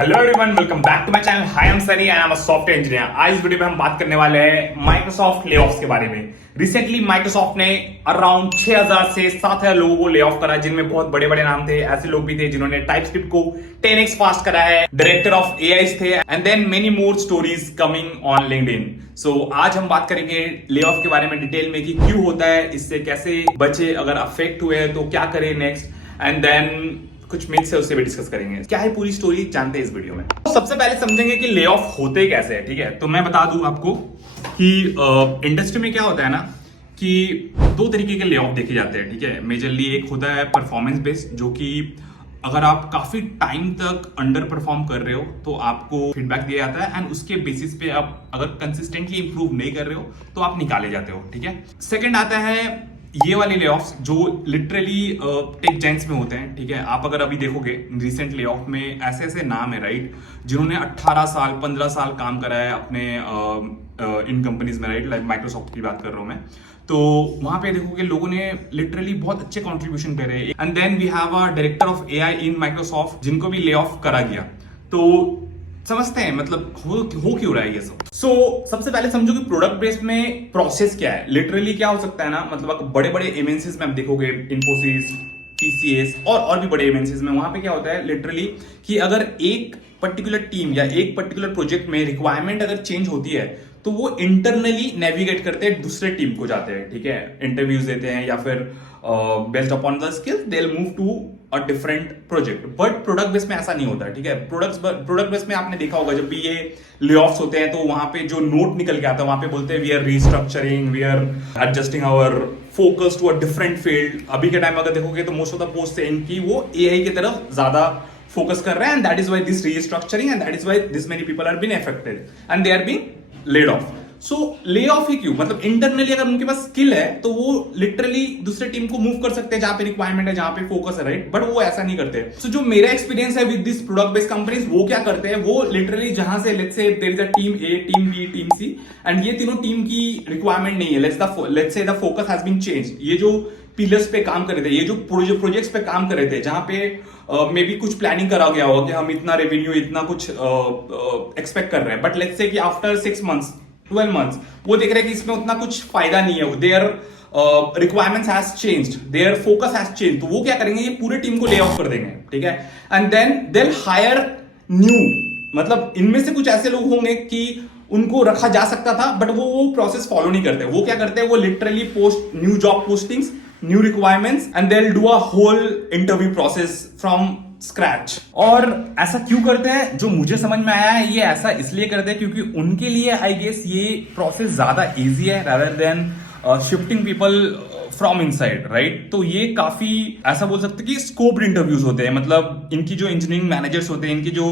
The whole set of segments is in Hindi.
Hello everyone, welcome back to my channel. Hi, I am Sunny and I am a software engineer. आज इस वीडियो में हम बात करने वाले हैं माइक्रोसॉफ्ट ले ऑफ्स के बारे में। रिसेंटली माइक्रोसॉफ्ट ने अराउंड 6000 से 7000 लोगों को ले ऑफ करा, जिनमें बहुत बड़े बड़े नाम थे। ऐसे लोग भी थे जिन्होंने टाइपस्क्रिप्ट को 10x फास्ट करा है, डायरेक्टर ऑफ एआई थे, and then many more stories coming on LinkedIn. So आज हम बात करेंगे ले ऑफ के बारे में डिटेल में कि क्यों होता है, इससे कैसे बचे, अगर अफेक्ट हुए तो क्या करें नेक्स्ट, एंड देन कुछ मिथ्स है उससे भी डिस्कस करेंगे। क्या है पूरी स्टोरी जानते हैं इस वीडियो में। तो सबसे पहले समझेंगे कि ले ऑफ होते कैसे है। ठीक है, तो मैं बता दूं आपको कि इंडस्ट्री में क्या होता है ना कि दो तरीके के ले ऑफ देखे जाते हैं। ठीक है, मेजरली एक होता है परफॉर्मेंस बेस्ड, जो कि अगर आप काफी टाइम तक अंडर परफॉर्म कर रहे हो तो आपको फीडबैक दिया जाता है, एंड उसके बेसिस पे आप अगर कंसिस्टेंटली इंप्रूव नहीं कर रहे हो तो आप निकाले जाते हो। ठीक है, सेकंड आता है ये वाले ले ऑफ्स जो लिटरली टेक जायंट्स में होते हैं। ठीक है, आप अगर अभी देखोगे रिसेंट ले ऑफ में ऐसे ऐसे नाम है, राइट, जिन्होंने 18 साल 15 साल काम करा है अपने इन कंपनीज में, राइट, लाइक माइक्रोसॉफ्ट की बात कर रहा हूं मैं। तो वहां पे देखोगे लोगों ने लिटरली बहुत अच्छे कंट्रीब्यूशन करे। And then we have a director of AI in Microsoft, जिनको भी ले ऑफ करा गया। तो समझते हैं मतलब हो क्यों रहा है ये सब। सबसे पहले समझो कि प्रोडक्ट बेस्ड में प्रोसेस क्या है। लिटरली क्या हो सकता है ना, मतलब बड़े बड़े एमएनसीज में आप देखोगे, इन्फोसिस, टीसीएस और भी बड़े एमएनसीज में, वहां पे क्या होता है लिटरली कि अगर एक पर्टिकुलर टीम या एक पर्टिकुलर प्रोजेक्ट में रिक्वायरमेंट अगर चेंज होती है तो वो इंटरनली नेविगेट करते हैं, दूसरे टीम को जाते हैं। ठीक है, इंटरव्यूज देते हैं या फिर based upon the skills they will move to a different project. But product base में ऐसा नहीं होता। ठीक है, प्रोडक्ट बेस में आपने देखा होगा जब भी ये ले ऑफ्स होते हैं तो वहां पे जो नोट निकल के आता है वहां पे बोलते हैं we are restructuring, we are adjusting our focus to a different field. अभी के टाइम अगर देखोगे तो most of the post saying कि वो एआई की तरफ ज्यादा फोकस कर रहे हैं, and that is why this restructuring, and that is why this many people are been affected and they are being laid off. So lay off ही क्यों, मतलब इंटरनली अगर उनके पास स्किल है तो वो लिटरली दूसरे टीम को मूव कर सकते हैं जहां पे रिक्वायरमेंट है, जहां पे फोकस है, राइट, बट वो ऐसा नहीं करते। सो जो मेरा एक्सपीरियंस है with this product based companies, वो क्या करते हैं, वो लिटरली जहां से let's say there is a team A, team B, team C, and ये तीनों टीम की रिक्वायरमेंट नहीं है, let's say the focus has been change. ये जो पिलर्स पे काम कर रहे थे, ये जो प्रोजेक्ट्स पे काम कर रहे थे, जहां पे मे बी कुछ प्लानिंग करा गया होगा कि हम इतना रेवेन्यू, इतना कुछ एक्सपेक्ट कर रहे हैं, बट लेट्स से कि आफ्टर 6 मंथ्स 12 मंथ्स वो देख रहे हैं कि इसमें उतना कुछ फायदा नहीं है, their requirements has changed, their focus has change, तो वो क्या करेंगे, ये पूरे टीम को ले ऑफ कर देंगे। ठीक है, and then they will hire new, मतलब इनमें से कुछ ऐसे लोग होंगे कि उनको रखा जा सकता था बट वो प्रोसेस फॉलो नहीं करते। वो क्या करते हैं, वो literally post new job postings, new requirements, and they will do a whole interview process from scratch. और ऐसा क्यों करते हैं, जो मुझे समझ में आया है, ये ऐसा इसलिए करते हैं क्योंकि उनके लिए आई गेस ये प्रोसेस ज्यादा इजी है rather than shifting people from inside, right. तो ये काफी ऐसा बोल सकते हैं कि स्कोप्ड इंटरव्यूज होते हैं, मतलब इनकी जो इंजीनियरिंग मैनेजर्स होते हैं, इनकी जो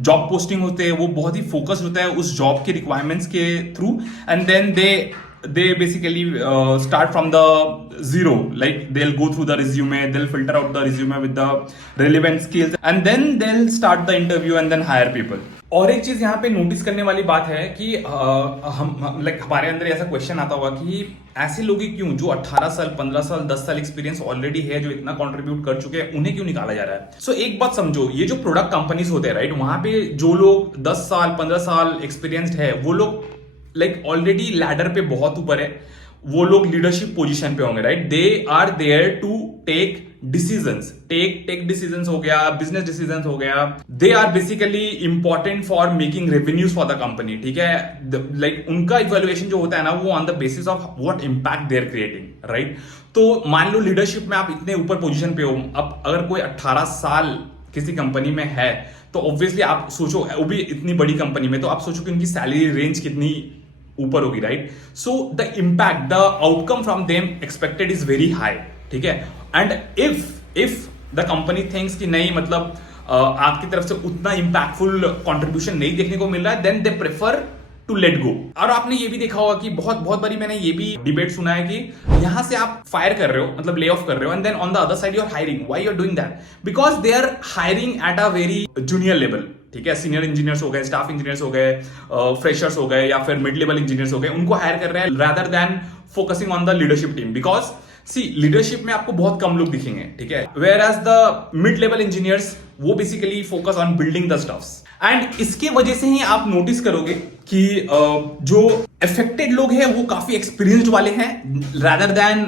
जॉब पोस्टिंग होते हैं, वो बहुत ही फोकस्ड होता है उस जॉब के रिक्वायरमेंट्स के through, and then they basically start from the zero, like they'll go through the resume, they'll filter out the resume with the relevant skills, and then they'll start the interview and then hire people. और एक चीज यहाँ पे नोटिस करने वाली बात है कि हमारे अंदर ऐसा क्वेश्चन आता होगा कि ऐसे लोग ही क्यों, जो 18 साल 15 साल 10 साल एक्सपीरियंस ऑलरेडी है, जो इतना कंट्रीब्यूट कर चुके हैं, उन्हें क्यों निकाला जा रहा है। सो एक बात समझो, ये जो प्रोडक्ट कंपनीज होते हैं, राइट, वहां पे जो लोग 10 साल 15 साल एक्सपीरियंस्ड है, वो लोग लाइक ऑलरेडी लैडर पे बहुत ऊपर है, वो लोग लीडरशिप पोजीशन पे होंगे, right. They are there to take decisions, take decisions हो गया, बिजनेस डिसीजंस हो गया, they are basically important for making revenues for the company. ठीक है, लाइक उनका इवैल्यूएशन जो होता है ना, वो on the basis of what impact they are creating, right. तो मान लो लीडरशिप में आप इतने ऊपर पोजीशन पे हो, अब अगर कोई 18 साल किसी कंपनी में है तो ऑब्वियसली आप सोचो, वो भी इतनी बड़ी कंपनी में, तो आप सोचो कि उनकी सैलरी रेंज कितनी ऊपर होगी, right. So the impact, the outcome from them expected is very high. ठीक है, and if the company thinks कि नहीं, मतलब आपकी तरफ से उतना इंपैक्टफुल कंट्रीब्यूशन नहीं देखने को मिल रहा है, then they prefer to let go. और आपने ये भी देखा होगा कि बहुत बारी मैंने ये भी डिबेट सुना है कि यहां से आप फायर कर रहे हो, मतलब ले ऑफ कर रहे हो, and then on the other side you are hiring. Why you are doing that? Because they are hiring at a very junior level. ठीक है, सीनियर इंजीनियर्स हो गए, स्टाफ इंजीनियर्स हो गए, फ्रेशर्स हो गए, या फिर मिड लेवल इंजीनियर्स हो गए, उनको हायर कर रहे हैं rather than focusing on the leadership team. Because see leadership में आपको बहुत कम लोग दिखेंगे, ठीक है, whereas the mid level engineers वो basically focus on building the stuffs, and इसके वजह से ही आप नोटिस करोगे कि जो अफेक्टेड लोग हैं वो काफी एक्सपीरियंस्ड वाले हैं रादर देन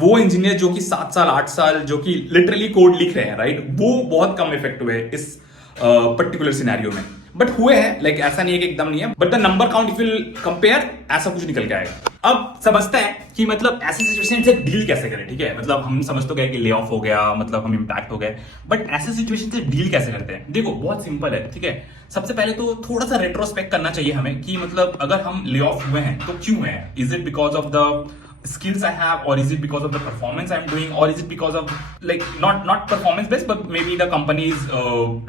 वो इंजीनियर जो कि 7 साल 8 साल जो कि लिटरली कोड लिख रहे हैं, राइट? वो बहुत कम इफेक्ट हुए इस पर्टिकुलर सिनेरियो में, बट हुए हैं। लाइक ऐसा नहीं है कि एकदम नहीं है, but the number count if will compare ऐसा कुछ निकल के आएगा। अब समझते हैं कि मतलब ऐसे सिचुएशन से डील कैसे करें, ठीक है? मतलब हम समझ तो गए कि ले ऑफ हो गया, मतलब हम इम्पैक्ट हो गए, बट ऐसे सिचुएशन से डील कैसे करते हैं? देखो बहुत सिंपल है, ठीक है? सबसे पहले तो थोड़ा सा रेट्रोस्पेक्ट करना चाहिए हमें कि मतलब अगर हम ले ऑफ हुए हैं तो क्यों है? Is it because of the skills I have, or is it because of the performance I'm doing, or is it because of like not performance based but maybe the company is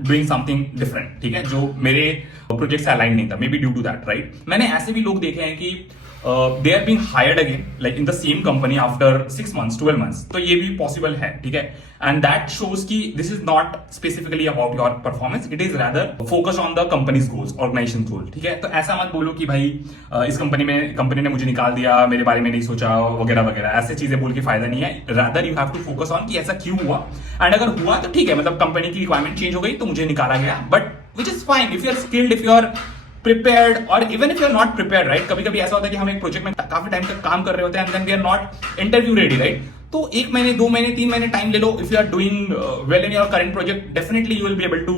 doing something different, ठीक है, जो मेरे प्रोजेक्ट से अलाइन नहीं था, maybe due to that, right? मैंने ऐसे भी लोग देखे हैं कि they are being hired again like in the same company after 6 months 12 months, तो ये भी पॉसिबल है, ठीक है? एंड दैट शोज कि this is not specifically about your performance, it is rather focus on the company's goals, organisation goal, ठीक है? तो ऐसा मत बोलो कि भाई इस कंपनी ने मुझे निकाल दिया, मेरे बारे में नहीं सोचा वगैरह वगैरह, ऐसे चीजें बोल के फायदा नहीं है। Rather you have to focus on कि ऐसा क्यों हुआ, एंड अगर हुआ तो ठीक है, मतलब कंपनी की रिक्वायरमेंट चेंज हो गई तो मुझे निकाला गया, but which is fine if you are skilled, if you are prepared, और even if you are not prepared, right? कभी कभी ऐसा होता है कि हम एक प्रोजेक्ट में काफी टाइम तक काम कर रहे होते हैं and then we are not interview ready, right? तो 1 महीने 2 महीने 3 महीने टाइम ले लो। If you are doing well in your current project, definitely you will be able to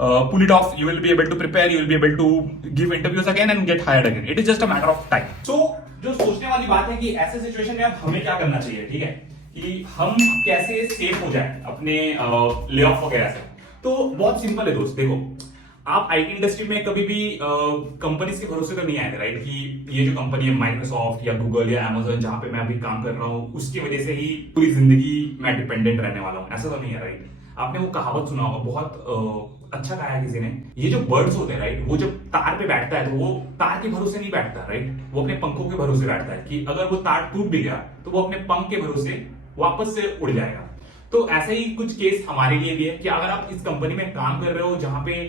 pull it off, you will be able to prepare, you will be able to give interviews again and get hired again. It is just a matter of time. So जो सोचने वाली बात है कि ऐसे सिचुएशन में अब हमें क्या करना चाहिए, ठीक है, कि हम कैसे सेफ हो जाए अपने ले ऑफ वगैरह से। तो बहुत सिंपल है दोस्त, देखो आप आईटी इंडस्ट्री में कभी भी कंपनीज के भरोसे तो नहीं आए थे, राइट? कि ये जो कंपनी है माइक्रोसॉफ्ट या गूगल या अमेजन जहां पे मैं अभी काम कर रहा हूँ उसकी वजह से ही पूरी जिंदगी मैं डिपेंडेंट रहने वाला हूँ, ऐसा तो नहीं है, राइट? आपने वो कहावत सुना होगा, बहुत अच्छा कहा है किसी ने, ये जो बर्ड्स होते हैं, राइट, वो जब तार पे बैठता है तो वो तार के भरोसे नहीं बैठता, राइट? वो अपने पंखों के भरोसे बैठता है कि अगर वो तार टूट भी गया तो वो अपने पंख के भरोसे वापस से उड़ जाएगा। तो ऐसे ही कुछ केस हमारे लिए भी है कि अगर आप इस कंपनी में काम कर रहे हो जहां पे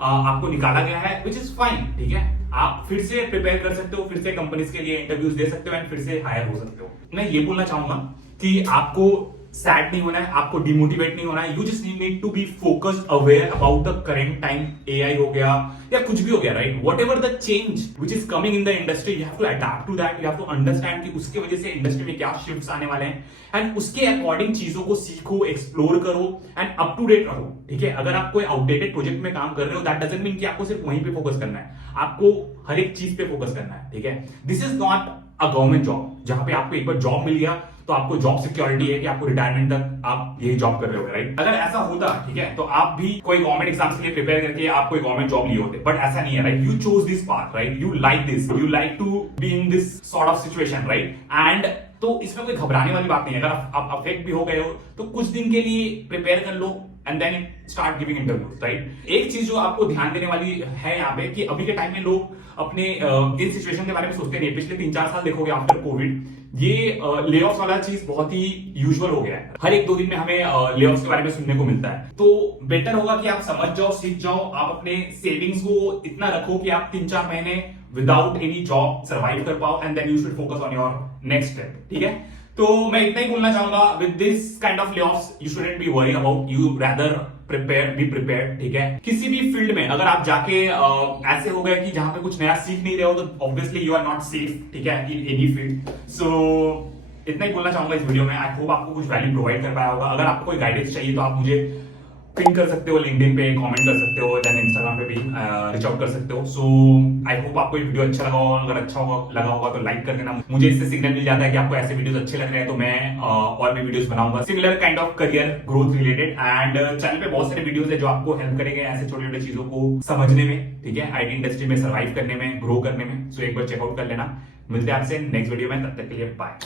आपको निकाला गया है, विच इज फाइन, ठीक है, आप फिर से प्रिपेयर कर सकते हो, फिर से कंपनीज के लिए इंटरव्यूज दे सकते हो एंड फिर से हायर हो सकते हो। मैं ये बोलना चाहूंगा कि आपको सैड नहीं होना है, आपको डिमोटिवेट नहीं होना है, you just need to be focused aware about the current time. AI हो गया या कुछ भी हो गया, right? Whatever the change which is coming in the industry, you have to adapt to that, you have to understand कि उसके वजह से इंडस्ट्री में क्या शिफ्ट्स आने वाले हैं एंड उसके अकॉर्डिंग चीजों को सीखो, एक्सप्लोर करो एंड अप टू डेट रहो, ठीक है? अगर आप कोई आउटडेटेड प्रोजेक्ट में काम कर रहे हो, दैट डजंट मीन कि आपको सिर्फ वहीं पे फोकस करना है, आपको हर एक चीज पे फोकस करना है, ठीक है? This is not a government job जहां पे आपको एक बार जॉब मिल गया तो आपको जॉब सिक्योरिटी है कि आपको रिटायरमेंट तक आप यही जॉब कर रहे हो, राइट? अगर ऐसा होता, ठीक है, तो आप भी कोई गवर्नमेंट एग्जाम्स के लिए प्रिपेयर करके आप कोई गवर्नमेंट जॉब लिए होते, बट ऐसा नहीं है, right? You chose this path, right? You like this, you like to be in this sort of situation, right? And तो इसमें कोई घबराने वाली बात नहीं है। अगर आप अफेक्ट भी हो गए हो तो कुछ दिन के लिए प्रिपेयर कर लो and then start giving interviews, right? एक चीज जो आपको ध्यान देने वाली है यहाँ पे कि अभी के टाइम में लोग अपने इस सिचुएशन के बारे में सोचते नहीं। पिछले 3-4 साल देखोगे आफ्टर कोविड ये ले ऑफ वाला चीज बहुत ही यूजुअल हो गया है। हर 1-2 दिन में हमें ले ऑफ के बारे में सुनने को मिलता है। तो बेटर होगा कि आप समझ जाओ, सीख जाओ, आप अपने सेविंग्स को इतना रखो कि आप 3-4 महीने विदाउट एनी जॉब सर्वाइव कर पाओ and then you should focus on your next step, ठीक है? तो मैं इतना ही बोलना चाहूंगा, with this kind of layoffs you shouldn't be worry about, you rather be prepared, ठीक है? किसी भी फील्ड में अगर आप जाके ऐसे हो गए कि जहां पे कुछ नया सीख नहीं रहे हो तो obviously you are not safe, ठीक है, इन एनी फील्ड। सो इतना ही बोलना चाहूंगा इस वीडियो में। आई होप आपको कुछ वैल्यू प्रोवाइड कर पाया होगा। अगर आपको कोई गाइडेंस चाहिए तो आप मुझे पिन कर सकते हो, लिंक्डइन पे कमेंट कर सकते हो, देन इंस्टाग्राम पे भी रीच आउट कर सकते हो। सो आई होप आपको ये वीडियो अच्छा लगा होगा। अगर अच्छा लगा होगा तो लाइक कर देना। मुझे इससे सिग्नल मिल जाता है कि आपको ऐसे वीडियोस अच्छे लग रहे हैं तो मैं और भी वीडियोस बनाऊंगा similar kind of career growth related. And channel पे बहुत सारे वीडियोस है जो आपको हेल्प करेंगे ऐसे छोटे छोटे चीजों को समझने में, ठीक है, आईटी इंडस्ट्री में सर्वाइव करने में, ग्रो करने में। सो एक बार चेकआउट कर लेना। मिलते हैं आपसे नेक्स्ट वीडियो में, तब तक के लिए बाय।